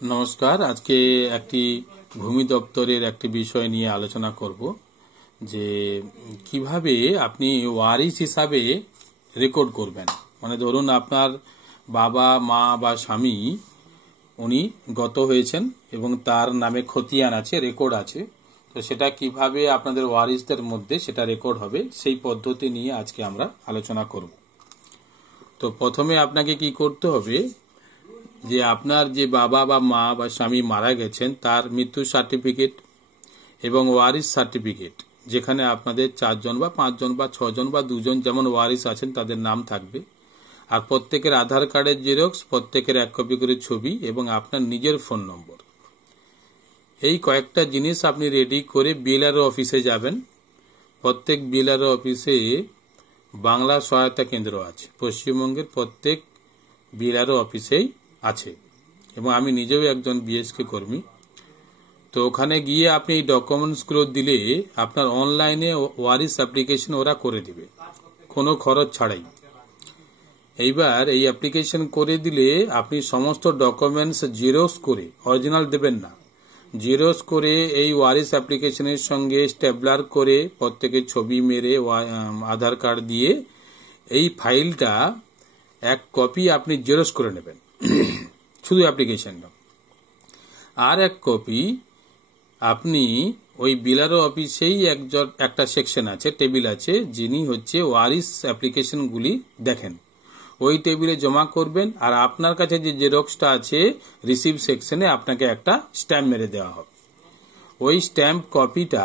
নমস্কার। আজকে একটি ভূমি দপ্তরের একটি বিষয় নিয়ে আলোচনা করব যে কিভাবে আপনি ওয়ারিশ হিসাবে রেকর্ড করবেন। মানে ধরুন আপনার বাবা মা বা স্বামী উনি গত হয়েছেন এবং তার নামে খতিয়ান আছে, রেকর্ড আছে, তো সেটা কিভাবে আপনাদের ওয়ারিশদের মধ্যে সেটা রেকর্ড হবে সেই পদ্ধতি নিয়ে আজকে আমরা আলোচনা করব। তো প্রথমে আপনাকে কি করতে হবে যে আপনার যে বাবা বা মা বা স্বামী মারা গেছেন তার মৃত্যু সার্টিফিকেট এবং ওয়ারিশ সার্টিফিকেট, যেখানে আপনাদের 4 জন বা 5 জন বা 6 জন বা 2 জন যেমন ওয়ারিশ আছেন তাদের নাম থাকবে, আর প্রত্যেকের আধার কার্ডের জেরক্স, প্রত্যেকের 1 কপি করে ছবি এবং আপনার নিজের ফোন নম্বর। এই কয়েকটা জিনিস আপনি রেডি করে বিএলআরও অফিসে যাবেন। প্রত্যেক বিএলআরও অফিসে বাংলা সহায়তা কেন্দ্র আছে, পশ্চিমবঙ্গের প্রত্যেক বিএলআরও অফিসেই আছে এবং আমি নিজেও একজন বিএসকে কর্মী। তো ওখানে গিয়ে আপনি এই ডকুমেন্টসগুলো দিলে আপনার অনলাইনে ওয়ারিশ অ্যাপ্লিকেশন ওরা করে দিবে কোনো খরচ ছাড়াই। এইবার এই অ্যাপ্লিকেশন করে দিলে আপনি সমস্ত ডকুমেন্টস জেরক্স করে, অরিজিনাল দেবেন না, জেরক্স করে এই ওয়ারিশ অ্যাপ্লিকেশনের সঙ্গে স্টেপলার করে প্রত্যেকের ছবি মেরে আধার কার্ড দিয়ে এই ফাইলটা 1 কপি আপনি জেরক্স করে নেবেন শুধু অ্যাপ্লিকেশনটা, আর 1 কপি আপনি ওই বিএলআরও অফিসেই একটা সেকশন আছে, টেবিল আছে, যিনি হচ্ছে ওয়ারিশ অ্যাপ্লিকেশনগুলি দেখেন, ওই টেবিলে জমা করবেন। আর আপনার কাছে যে জেরক্সটা আছে রিসিভ সেকশনে আপনাকে একটা স্ট্যাম্প মেরে দেওয়া হবে। ওই স্ট্যাম্প কপিটা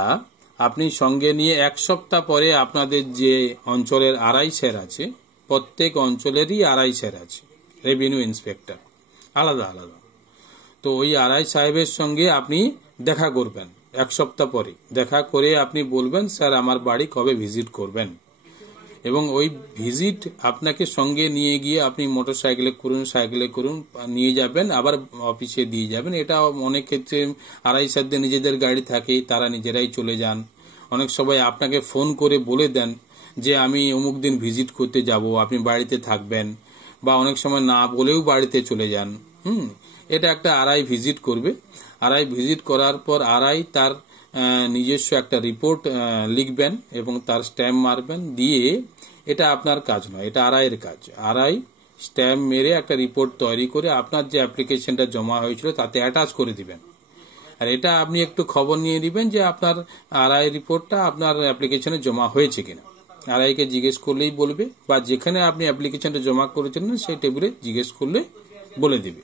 আপনি সঙ্গে নিয়ে 1 সপ্তাহ পরে আপনাদের যে অঞ্চলের আরআই স্যার আছে, প্রত্যেক অঞ্চলেরই আরআই স্যার আছে, রেভিনিউ ইন্সপেক্টর আলাদা আলাদা, তো ওই আরআই সাহেবের সঙ্গে আপনি দেখা করবেন 1 সপ্তাহ পরে। দেখা করে আপনি বলবেন, স্যার আমার বাড়ি কবে ভিজিট করবেন, এবং ওই ভিজিট আপনাকে সঙ্গে নিয়ে গিয়ে আপনি মোটর সাইকেলে করুন, সাইকেলে করুন, নিয়ে যাবেন, আবার অফিসে দিয়ে যাবেন। এটা অনেক ক্ষেত্রে আরআই স্যারদের নিজেদের গাড়ি থাকে, তারা নিজেরাই চলে যান। অনেক সময় আপনাকে ফোন করে বলে দেন যে আমি অমুক দিন ভিজিট করতে যাব, আপনি বাড়িতে থাকবেন, বা অনেক সময় না বলেও বাড়িতে চলে যান। এটা একটা আরআই ভিজিট করবে। আরআই ভিজিট করার পর আরআই তার নিজস্ব একটা রিপোর্ট লিখবেন এবং তার স্ট্যাম্প মারবেন, দিয়ে এটা আপনার কাজ নয়, এটা আরআইয়ের কাজ। আরআই স্ট্যাম্প মেরে একটা রিপোর্ট তৈরি করে আপনার যে অ্যাপ্লিকেশনটা জমা হয়েছিল তাতে অ্যাটাচ করে দিবেন। আর এটা আপনি একটু খবর নিয়ে নেবেন যে আপনার আরআই রিপোর্টটা আপনার অ্যাপ্লিকেশনে জমা হয়েছে কিনা। আরআইকে জিজ্ঞেস করলেই বলবে, বা যেখানে আপনি অ্যাপ্লিকেশনটা জমা করেছিলেন সেই টেবিলে জিজ্ঞেস করলে বলে দেবে।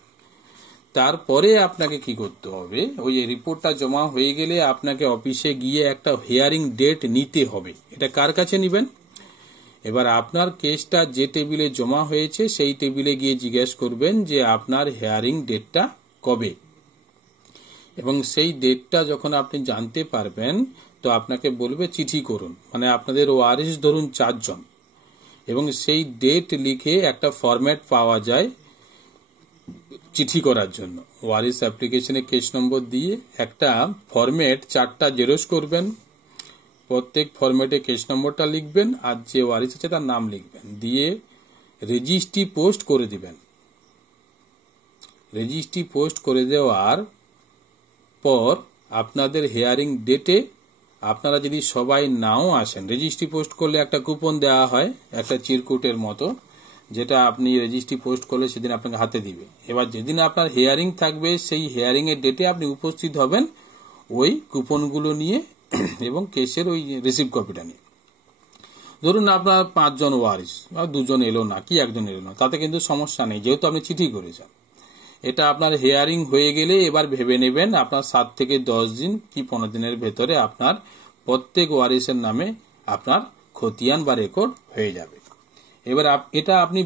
তারপরে আপনাকে কি করতে হবে, ওই রিপোর্টটা জমা হয়ে গেলে আপনাকে অফিসে গিয়ে একটা হিয়ারিং ডেট নিতে হবে। এটা কার কাছে নেবেন? এবার আপনার কেসটা যে টেবিলে জমা হয়েছে সেই টেবিলে গিয়ে জিজ্ঞেস করবেন যে আপনার হিয়ারিং ডেটটা কবে, এবং সেই ডেটটা যখন আপনি জানতে পারবেন তো আপনাকে বলবে চিঠি করুন। মানে আপনাদের ওয়ারিশ ধরুন 4 জন, এবং সেই ডেট লিখে একটা ফরম্যাট পাওয়া যায় চিঠি করার জন্য। ওয়ারিশ অ্যাপ্লিকেশনে কেস নম্বর দিয়ে একটা ফরম্যাট 4টা জেরক্স করবেন, প্রত্যেক ফরম্যাটে কেস নম্বরটা লিখবেন আর যে ওয়ারিশ আছে তার নাম লিখবেন, দিয়ে রেজিস্ট্রি পোস্ট করে দিবেন। রেজিস্ট্রি পোস্ট করে দেওয়ার পর আপনাদের হিয়ারিং ডেটে আপনারা যদি সবাই নাও আসেন, রেজিস্ট্রি পোস্ট করলে একটা কুপন দেওয়া হয়, একটা চিরকুটের মতো, যেটা আপনি রেজিস্ট্রি পোস্ট করলে সেদিন আপনাকে হাতে দিবে। এবার যেদিন আপনার হিয়ারিং থাকবে সেই হিয়ারিং এর ডেটে আপনি উপস্থিত হবেন ওই কুপনগুলো নিয়ে এবং কেসের ওই রিসিভ কপিটা নিয়ে। ধরুন আপনার 5 জন ওয়ারিশ, 2 জন এলো না কি 1 জন এলো না, তাতে কিন্তু সমস্যা নেই, যেহেতু আপনি চিঠি করেছেন। এটা আপনার হিয়ারিং হয়ে গেলে এবার ভেবে নেবেন আপনার 7 থেকে 10 দিন কি 15 দিনের ভেতরে আপনার প্রত্যেক ওয়ারিশের নামে আপনার খতিয়ান বা রেকর্ড হয়ে যাবে। এবার এটা আপনি